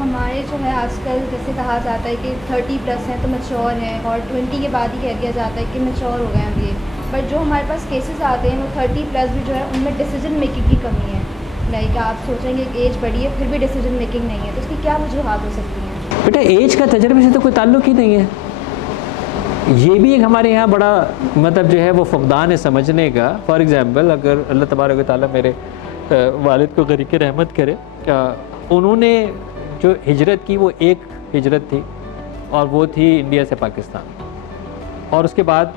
हमारे जो है आजकल जैसे कहा जाता है कि 30+ हैं तो मैच्योर हैं, और 20 के बाद ही कह दिया जाता है कि मैच्योर हो गए हैं ये। बट जो हमारे पास केसेस आते हैं वो 30+ भी जो है उनमें डिसीजन मेकिंग की कमी है। लाइक आप सोचेंगे कि एज बड़ी है फिर भी डिसीजन मेकिंग नहीं है, तो इसकी क्या वजूहत हो सकती हैं? बेटा एज का तजर्बे से तो कोई ताल्लुक़ ही नहीं है। ये भी एक हमारे यहाँ बड़ा मतलब जो है वो फुक़दान है समझने का। फॉर एग्ज़ाम्पल अगर अल्लाह तबारक व तआला मेरे वालिद को गरीक़ रहमत करे, उन्होंने जो हिजरत की वो एक हिजरत थी और वो थी इंडिया से पाकिस्तान, और उसके बाद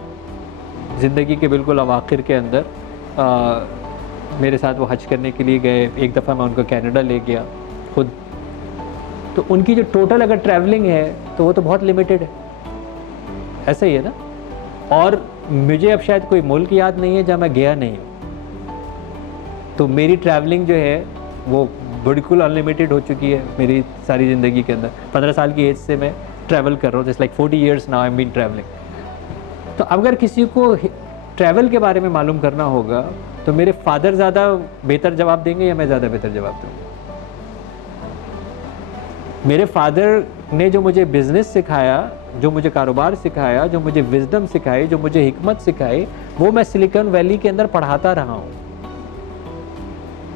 ज़िंदगी के बिल्कुल अवाखिर के अंदर मेरे साथ वो हज करने के लिए गए। एक दफ़ा मैं उनको कनाडा ले गया खुद। तो उनकी जो टोटल अगर ट्रैवलिंग है तो वो तो बहुत लिमिटेड है, ऐसा ही है ना। और मुझे अब शायद कोई मुल्क याद नहीं है जहाँ मैं गया नहीं हूँ। तो मेरी ट्रैवलिंग जो है वो बिल्कुल अनलिमिटेड हो चुकी है मेरी सारी ज़िंदगी के अंदर। 15 साल की एज से मैं ट्रैवल कर रहा हूँ, just like 40 years now I am been travelling. तो अगर किसी को ट्रैवल के बारे में मालूम करना होगा तो मेरे फादर ज़्यादा बेहतर जवाब देंगे या मैं ज़्यादा बेहतर जवाब दूँगा? मेरे फादर ने जो मुझे बिज़नेस सिखाया, जो मुझे कारोबार सिखाया, जो मुझे विज़डम सिखाई, जो मुझे हिकमत सिखाई, वो मैं सिलिकॉन वैली के अंदर पढ़ाता रहा हूँ।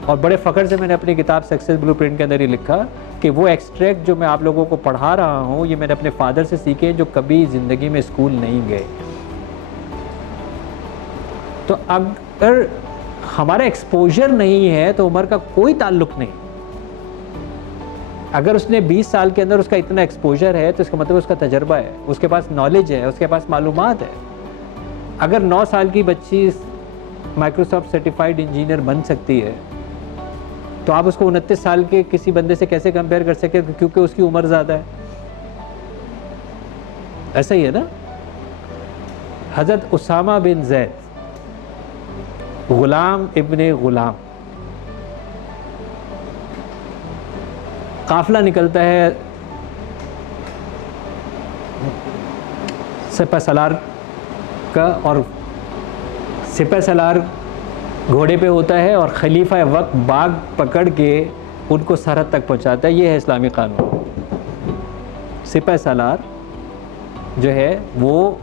और बड़े फ़ख्र से मैंने अपनी किताब सक्सेस ब्लूप्रिंट के अंदर ही लिखा कि वो एक्सट्रैक्ट जो मैं आप लोगों को पढ़ा रहा हूँ ये मैंने अपने फादर से सीखे जो कभी ज़िंदगी में स्कूल नहीं गए। तो अगर हमारा एक्सपोजर नहीं है तो उम्र का कोई ताल्लुक़ नहीं। अगर उसने 20 साल के अंदर उसका इतना एक्सपोजर है तो इसका मतलब उसका तजर्बा है, उसके पास नॉलेज है, उसके पास मालूमात है। अगर 9 साल की बच्ची माइक्रोसॉफ्ट सर्टिफाइड इंजीनियर बन सकती है तो आप उसको 29 साल के किसी बंदे से कैसे कंपेयर कर सके, क्योंकि उसकी उम्र ज़्यादा है। ऐसा ही है ना। हज़रत उसामा बिन ज़ैद ग़ुलाम इब्ने ग़ुलाम, काफ़िला निकलता है सिपह सलार का, और सिपह सलार घोड़े पे होता है और खलीफा वक्त बाग पकड़ के उनको सरहद तक पहुंचाता है। ये है इस्लामी कानून। सिपह सलार जो है वो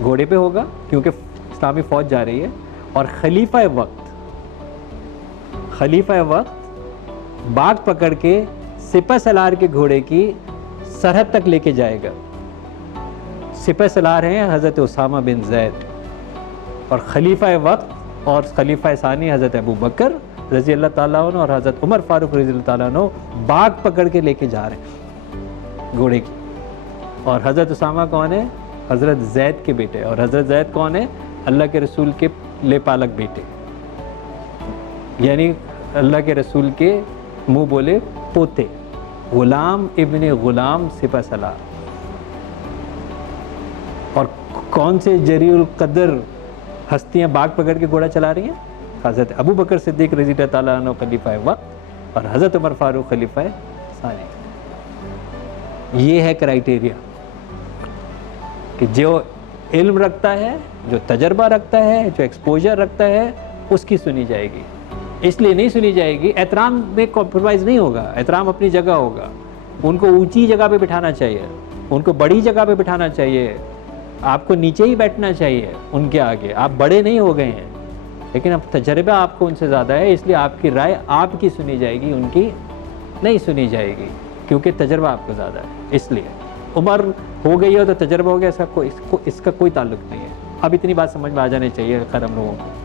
घोड़े पे होगा क्योंकि इस्लामी फ़ौज जा रही है, और खलीफा वक्त बाग पकड़ के सिपह सलार के घोड़े की सरहद तक लेके जाएगा। सिपह सलार हैं हज़रत उसामा बिन ज़ैद, और खलीफा वक्त और खलीफा सानी हज़रत अबू बकर रज़ी अल्लाह ताला अन्हु और हज़रत उमर फ़ारूक रज़ी अल्लाह ताला अन्हु बाग पकड़ के लेके जा रहे हैं घोड़े की। और हज़रत उसामा कौन है? हज़रत ज़ैद के बेटे। और हज़रत ज़ैद कौन है? अल्लाह के रसूल के लेपालक बेटे, यानी अल्लाह के रसूल के मुँह बोले पोते। ग़ुलाम इब्ने ग़ुलाम सिपह सलार। और कौन से जरीउल कदर हस्तियाँ बाग पकड़ के घोड़ा चला रही हैं? हज़रत अबू बकर सिद्दीक़ रज़ी अल्लाह ताला अन्हु खलीफा वक्त और हज़रत उमर फ़ारूक खलीफा सानी। ये है क्राइटेरिया कि जो इल्म रखता है, जो तजर्बा रखता है, जो एक्सपोजर रखता है, उसकी सुनी जाएगी। इसलिए नहीं सुनी जाएगी, एहतराम में कॉम्प्रोमाइज़ नहीं होगा, एहतराम अपनी जगह होगा। उनको ऊंची जगह पे बिठाना चाहिए, उनको बड़ी जगह पे बिठाना चाहिए। आपको नीचे ही बैठना चाहिए उनके आगे। आप बड़े नहीं हो गए हैं, लेकिन अब तजर्बा आपको उनसे ज़्यादा है, इसलिए आपकी राय आपकी सुनी जाएगी, उनकी नहीं सुनी जाएगी, क्योंकि तजर्बा आपको ज़्यादा है। इसलिए उम्र हो गई हो तो तजर्बा हो गया, इसका कोई ताल्लुक़ नहीं है। अब इतनी बात समझ में आ जानी चाहिए खैर हम लोगों को।